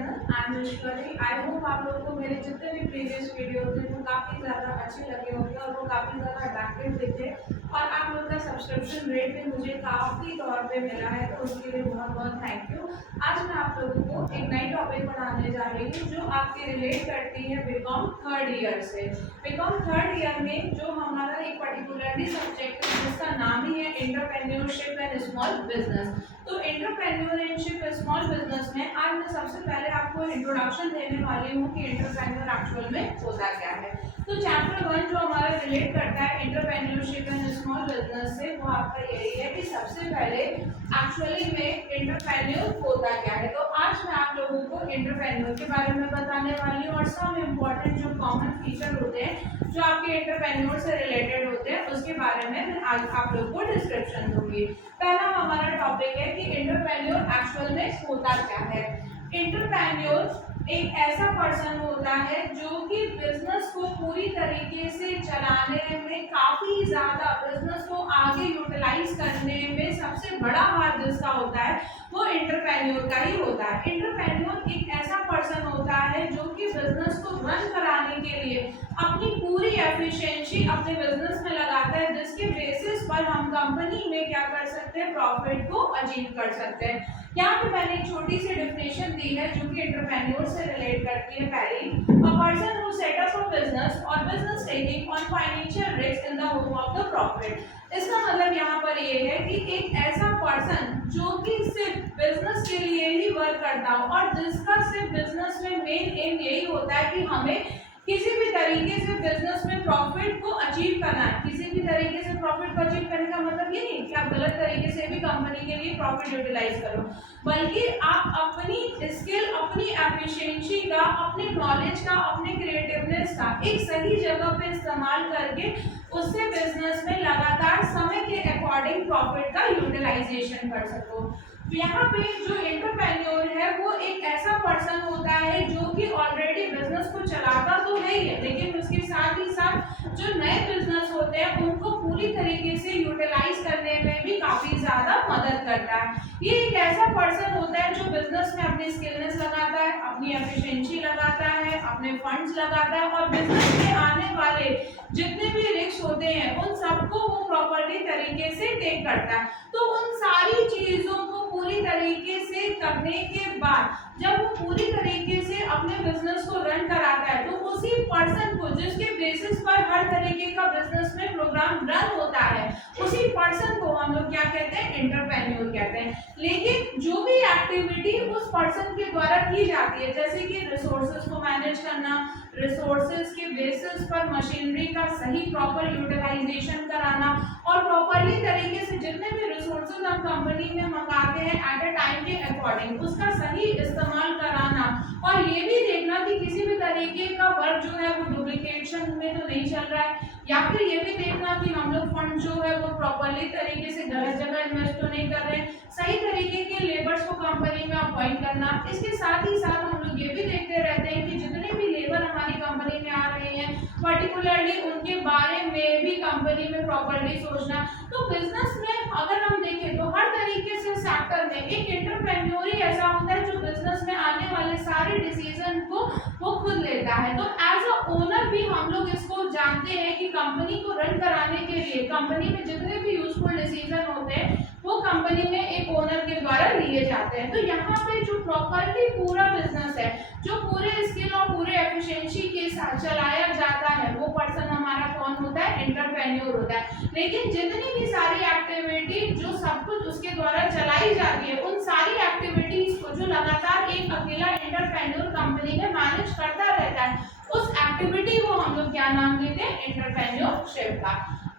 Channel I am Ishwari. I hope आप लोगों को मेरे जितने भी प्रीवियस वीडियो थे वो काफ़ी ज़्यादा अच्छे लगे होंगे और वो काफ़ी ज़्यादा अट्रैक्टिव दिखे और आप लोग का सब्सक्रिप्शन रेट भी मुझे काफ़ी तौर पे मिला है, तो उसके लिए बहुत बहुत थैंक यू। आज मैं आप लोगों को एक नई टॉपिक पढ़ाने जा रही हूँ जो आपके रिलेट करती है बीकॉम थर्ड ईयर से। बीकॉम थर्ड ईयर में जो हमारा एक पर्टिकुलरली सब्जेक्ट है जिसका नाम ही है एंटरप्रेन्योरशिप एंड स्मॉल बिजनेस। तो एंटरप्रेन्योरशिप स्मॉल बिजनेस में आज मैं सबसे पहले आपको इंट्रोडक्शन देने वाली हूँ कि एंटरप्रेन्योर एक्चुअल में होता क्या है। तो चैप्टर 1 जो हमारा रिलेट करता है एंटरप्रेन्योरशिप एंड स्मॉल बिजनेस से वो आपका यही है कि सबसे पहले एक्चुअली में एंटरप्रेन्योर होता क्या है। तो आज मैं आप लोगों को एंटरप्रेन्योर के बारे में बताने वाली हूँ और सब इम्पोर्टेंट जो कॉमन फीचर होते हैं जो आपके एंटरप्रेन्योर से रिलेटेड होते हैं उसके बारे में मैं आज आप लोगों को डिस्क्रिप्शन दूंगी। पहला हमारा टॉपिक है कि एंटरप्रेन्योर एक्चुअल में होता क्या है। एंटरप्रेन्योर एक ऐसा पर्सन होता है जो कि बिजनेस को पूरी तरीके से चलाने में काफी ज्यादा बिजनेस को आगे यूटिलाइज करने में सबसे बड़ा हाथ जिसका होता है वो एंटरप्रेन्योर का ही होता है। एंटरप्रेन्योर एक ऐसा पर्सन होता है जो कि बिजनेस को रन कराने के लिए अपनी पूरी एफिशिएंसी अपने बिजनेस में लगाता है जिसके बेसिस पर हम कंपनी में क्या कर सकते हैं, प्रॉफिट को अचीव कर सकते हैं। यहाँ पे मैंने एक छोटी सी डेफिनेशन दी है जो कि एंटरप्रेन्योर से रिलेट करती है। पहली, a person who set up a business और business taking on financial risk in the hope of the profit. इसका मतलब यहाँ पर ये है कि एक ऐसा पर्सन जो कि सिर्फ बिजनेस के लिए ही वर्क करता हो और जिसका सिर्फ बिजनेस में मेन एम यही होता है कि हमें किसी भी तरीके से बिजनेस में प्रॉफिट को अचीव करना है। किसी भी तरीके से प्रॉफिट को अचीव करने का मतलब ये नहीं कि आप गलत तरीके से भी कंपनी के लिए प्रॉफिट यूटिलाइज करो, बल्कि आप अपनी स्किल, अपनी एफिशिएंसी का, अपने नॉलेज का, अपने क्रिएटिवनेस का एक सही जगह पे इस्तेमाल करके उससे बिजनेस में लगातार समय के अकॉर्डिंग प्रॉफिट का यूटिलाइजेशन कर सको। तो यहाँ पे जो एंटरप्रेन्योर है वो एक ऐसा पर्सन होता है जो कि ऑलरेडी बिजनेस को चलाता तो है ही है, लेकिन उसके साथ ही साथ जो नए बिजनेस होते हैं उनको पूरी तरीके से यूटिलाइज करने में भी काफी ज्यादा मदद करता है। ये एक ऐसा पर्सन होता है जो बिजनेस में अपनी स्किलनेस लगाता है, अपनी एफिशिएंसी लगाता है, अपने फंड्स लगाता है और बिजनेस में आने वाले जितने भी रिस्क होते हैं उन सबको वो प्रॉपर्ली तरीके से टेक करता है। तो उन सारी चीजों को पूरी तरीके से करने के बाद जब वो पूरी तरीके से अपने बिजनेस को रन कराता है तो उसी पर्सन को जिसके बेसिस पर हर तरीके का बिजनेस में प्रोग्राम रन होता है उसी पर्सन को हम लोग क्या कहते हैं, एंटरप्रेन्योर कहते हैं। लेकिन जो भी एक्टिविटी उस पर्सन के द्वारा की जाती है जैसे कि रिसोर्सेज को मैनेज करना, रिसोर्सेज के बेसिस पर मशीनरी का सही प्रॉपर यूटिलाइजेशन कराना और प्रॉपरली तरीके से जितने भी रिसोर्सेज हम कंपनी में मंगाते हैं एट अ टाइम के अकॉर्डिंग उसका सही इस्तेमाल कराना और ये भी देखना कि किसी भी तरीके का वर्क जो है वो डुप्लीकेशन में तो नहीं चल रहा है, या फिर ये भी देखना कि हम लोग फंड जो है वो प्रॉपरली तरीके से गलत जगह इन्वेस्ट तो नहीं कर रहे हैं, सही तरीके के लेबर्स को कंपनी में अपॉइंट करना। इसके साथ ही साथ हम लोग ये भी देखते रहते हैं कि जितने भी लेबर हमारी कंपनी में आ रहे हैं पर्टिकुलरली उनके बारे में भी कंपनी में प्रॉपरली सोचना। तो बिजनेस में अगर हम देखें तो हर तरीके से सेक्टर में एक एंटरप्रेन्योर ही ऐसा होता है जो बिजनेस में आने वाले सारे डिसीजन को वो खुद लेता है। तो एज अ ओनर भी हम लोग इसको जानते हैं कि कंपनी को रन कराने के लिए कंपनी में जितने भी यूजफुल डिसीजन होते हैं वो कंपनी में एक ओनर के द्वारा लिए जाते हैं। तो यहाँ पे जो प्रॉपरली पूरा बिजनेस है जो पूरे स्किल और पूरे एफिशिएंसी के साथ चलाया जाता है वो पर्सन हमारा कौन होता है, एंटरप्रेन्योर होता है। लेकिन जितनी भी सारी एक्टिविटी जो सब कुछ उसके द्वारा चलाई जाती है उन सारी एक्टिविटीज को जो लगातार एक अकेला एंटरप्रेन्योर कंपनी में मैनेज करता रहता है उस एक्टिविटी को हम लोग क्या नाम देते हैं, एंटरप्रेन्योरशिप का।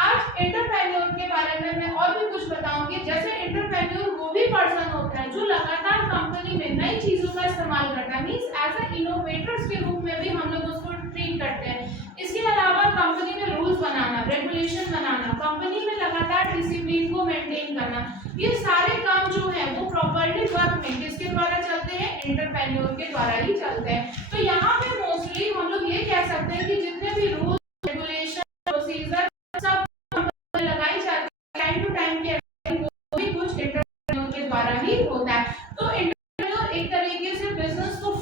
आज एंटरप्रेन्योर के बारे में मैं और भी कुछ बताऊंगी। जैसे एंटरप्रेन्योर वो भी पर्सन होता है जो लगातार कंपनी में नई चीजों का इस्तेमाल करता है, मींस एज अ इनोवेटर्स के रूप में भी हम लोग उसको ट्रीट करते हैं। इसके अलावा कंपनी में रूल्स बनाना, रेगुलेशन बनाना, कंपनी में लगातार डिसिप्लिन को मेंटेन करना, ये सारे काम जो है वो प्रॉपर्ली वर्क में किसके द्वारा चलते हैं, एंटरप्रेन्योर के द्वारा ही चलते हैं। तो यहाँ पे मोस्टली हम लोग ये कह सकते हैं कि जितने भी रूल्स, रेगुलेशन, प्रोसीजर सब लगाई जाती है टाइम टू टाइम के वो भी कुछ एंटरप्रेन्योर के द्वारा ही होता है। तो एंटरप्रेन्योर एक तरीके से बिजनेस को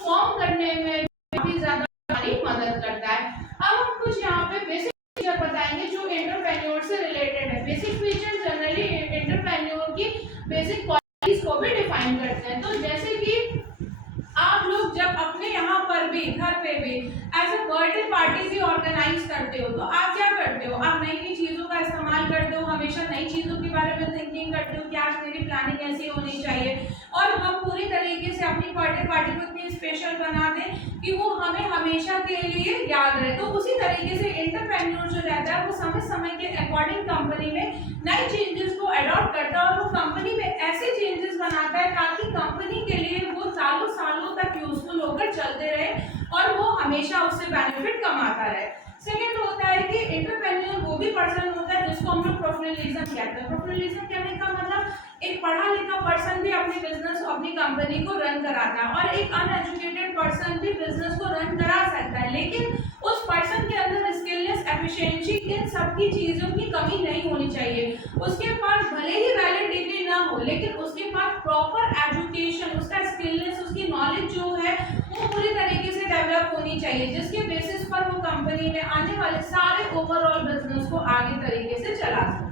घर पे भी एज अ बर्थडे पार्टी भी ऑर्गेनाइज करते हो, तो आप क्या करते हो, आप नई नई चीज़ों का इस्तेमाल करते हो, हमेशा नई चीज़ों के बारे में थिंकिंग करते हो कि आज मेरी प्लानिंग ऐसी होनी चाहिए, और हम पूरी तरीके से अपनी बर्थडे पार्टी को इतनी स्पेशल बना दें कि वो हमें हमेशा के लिए याद रहे। तो उसी तरीके से एंटरप्रेन्योर जो रहता है वो समय समय के अकॉर्डिंग कंपनी में नई चेंजेस को अडॉप्ट करता है, और वो कंपनी में ऐसे चेंजेस बनाता है ताकि कंपनी के लिए वो सालों सालों तक यूजफुल होकर चलते रहे और वो हमेशा उससे बेनिफिट कमाता रहे। सेकेंड होता है कि एंटरप्रेन्योर वो भी पर्सन होता है जिसको हम लोग प्रोफेशनलिज्म कहते हैं। प्रोफेशनलिज्म कहने का मतलब एक पढ़ा लिखा पर्सन भी अपने बिजनेस अपनी कंपनी को रन कराता है, और एक अनएजुकेटेड पर्सन भी बिजनेस को रन करा सकता है, लेकिन उस पर्सन के अंदर स्किलनेस, एफिशिएंसी, इन सब की चीज़ों की कमी नहीं होनी चाहिए। उसके पास भले ही वैलिड डिग्री ना हो, लेकिन उसके पास प्रॉपर एजुकेशन, उसका स्किलनेस, उसकी नॉलेज जो है वो पूरी तरीके से डेवलप होनी चाहिए, जिसके बेसिस पर वो कंपनी में आने वाले सारे ओवरऑल बिजनेस को आगे तरीके से चला सके।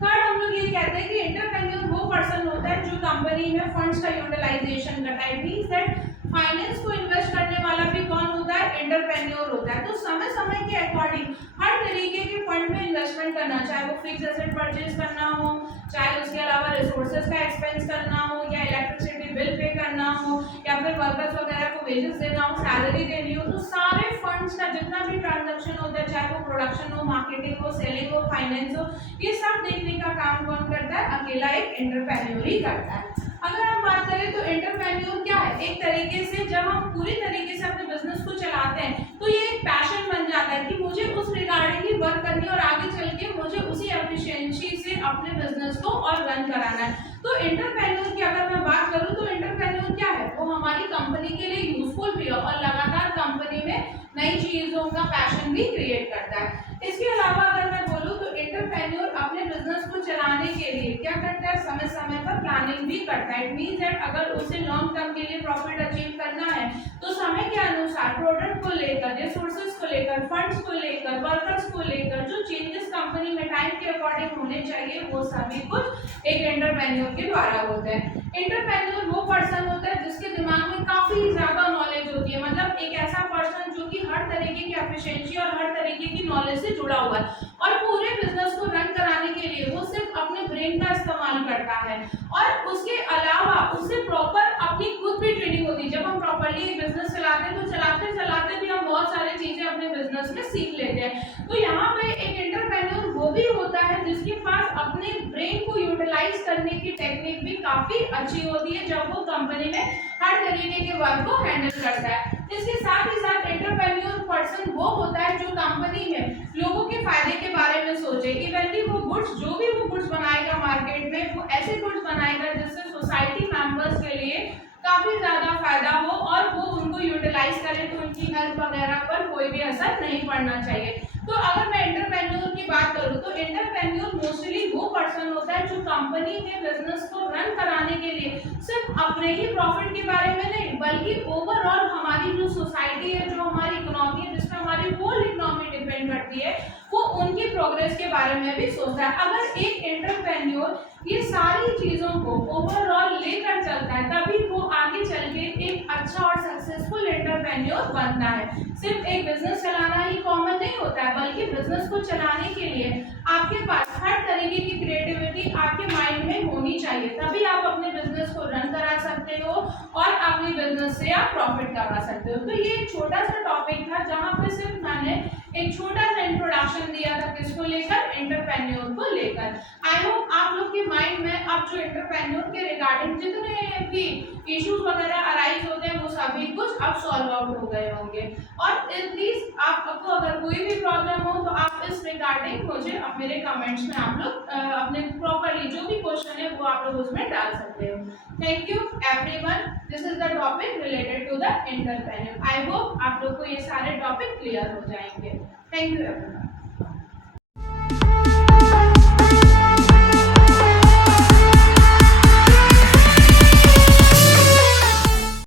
थर्ड हम लोग ये कहते हैं कि एंटरप्रेन्योर वो पर्सन होता है जो कंपनी में फंड्स का यूटिलाइजेशन करता है। इट मींस दैट फाइनेंस को इन्वेस्ट करने वाला भी कौन होता है, एंटरप्रेन्योर होता है। तो समय समय के अकॉर्डिंग हर तरीके के फंड में इन्वेस्टमेंट करना, चाहे वो फिक्स एसेट परचेज करना हो, चाहे उसके अलावा रिसोर्सेज का एक्सपेंस करना हो, या इलेक्ट्रिसिटी बिल पे करना हो, या फिर वर्कर्स वगैरह को वेजेस देना हो, सैलरी देनी हो, तो सारे फंड्स का जितना भी ट्रांजेक्शन होता है, चाहे वो प्रोडक्शन हो, मार्केटिंग हो, सेलिंग हो, फाइनेंस हो, ये सब देखने का काम कौन करता है, अकेला एक एंटरप्रेन्योर ही करता है। अगर हम बात करें तो एंटरप्रेन्योर क्या है, एक तरीके से जब हम पूरी तरीके से अपने बिजनेस को चलाते हैं तो ये एक पैशन बन जाता है कि मुझे उस रिगार्डिंग ही वर्क करनी है और आगे चल के मुझे उसी एफिशिएंसी से अपने बिजनेस को और रन कराना है। तो एंटरप्रेन्योर की अगर मैं बात करूं तो एंटरप्रेन्योर क्या है, वो हमारी कंपनी के लिए यूजफुल भी है और लगातार कंपनी में नई चीजों का पैशन भी क्रिएट करता है। इसके अलावा अगर मैं बोलूं तो एंटरप्रेन्योर अपने बिजनेस को चलाने के लिए क्या करता है, समय समय पर प्लानिंग भी करता है। इट मींस दैट अगर उसे लॉन्ग टर्म के लिए प्रॉफिट अचीव करना है तो समय के अनुसार प्रोडक्ट को लेकर, रिसोर्सेज को लेकर, फंड्स को लेकर, वर्कर्स को लेकर जो चेंजेस कंपनी में टाइम के अकॉर्डिंग होने चाहिए वो सभी कुछ एक एंटरप्रेन्योर के द्वारा होता है। एंटरप्रेन्योर वो पर्सन होता है जिसके दिमाग में काफी ज्यादा नॉलेज होती है, मतलब एक ऐसा पर्सन जो कि हर तरीके की एफिशिएंसी और हर तरीके की नॉलेज से जुड़ा हुआ है, और पूरे बिजनेस को रन कराने के लिए वो सिर्फ अपने ब्रेन का इस्तेमाल करता है, और उसके अलावा उससे प्रॉपर अपनी खुद भी ट्रेनिंग होती है। जब हम प्रॉपर्ली एक बिजनेस चलाते हैं तो चलाते चलाते भी हम बहुत सारी चीजें अपने बिजनेस में सीख लेते हैं। तो यहाँ पे एक एंटरप्रेन्योर वो भी होता है जिसके पास अपने ब्रेन को यूटिलाइज करने की टेक्निक भी काफी अच्छी होती है जब वो कंपनी में हर तरीके के वर्क को हैंडल करता है। इसके साथ ही साथ एंटरप्रेन्योर पर्सन वो होता है जो कंपनी में लोगों के फायदे के बारे में सोचे। इवेंटली वो गुड्स जो भी वो गुड्स बनाएगा मार्केट में, वो ऐसे गुड्स बनाएगा जिससे सोसाइटी मेंबर्स के लिए काफी ज्यादा फायदा हो और वो उनको यूटिलाइज करे तो उनकी हेल्थ वगैरह पर कोई भी असर नहीं पड़ना चाहिए। तो अगर मैं एंटरप्रेन्योर की बात करूं तो एंटरप्रेन्योर मोस्टली वो पर्सन होता है जो कंपनी के बिजनेस को रन कराने के लिए सिर्फ अपने ही प्रॉफिट के बारे में नहीं बल्कि ओवरऑल हमारी जो सोसाइटी है, जो हमारी इकोनॉमी है, जिसमें हमारी होल इकोनॉमी डिपेंड करती है, वो उनकी प्रोग्रेस के बारे में भी सोचता है। अगर एक एंटरप्रेन्योर ये सारी चीजों को ओवरऑल लेकर चलता है तभी वो आगे चल के एक अच्छा और सक्सेसफुल एंटरप्रेन्योर बनता है। सिर्फ एक बिजनेस चलाना ही कॉमन नहीं होता है, बल्कि बिजनेस को चलाने के लिए आपके पास हर तरीके की क्रिएटिविटी आपके माइंड में होनी चाहिए, तभी आप अपने बिजनेस को रन करा सकते हो और अपने बिजनेस से आप प्रॉफिट कमा सकते हो। तो ये एक छोटा सा टॉपिक था जहाँ पे सिर्फ मैंने एक छोटा सा इंट्रोडक्शन दिया था किसको लेकर, एंटरप्रेन्योर को लेकर। आई होप आप लोग के माइंड में अब जो एंटरप्रेन्योर के रिगार्डिंग जितने भी इश्यूज वगैरह अराइज होते हैं वो सभी कुछ अब सॉल्व आउट हो गए होंगे। और प्लीज आपको अगर कोई भी प्रॉब्लम हो तो आप इस रिगार्डिंग मुझे अब मेरे कमेंट्स में आप लोग अपने प्रॉपरली जो भी क्वेश्चन है वो आप लोग उसमें डाल सकते हो। Thank you everyone, this is the topic related to the entrepreneur. I hope आप लोग को ये सारे टॉपिक क्लियर हो जाएंगे। Thank you everyone.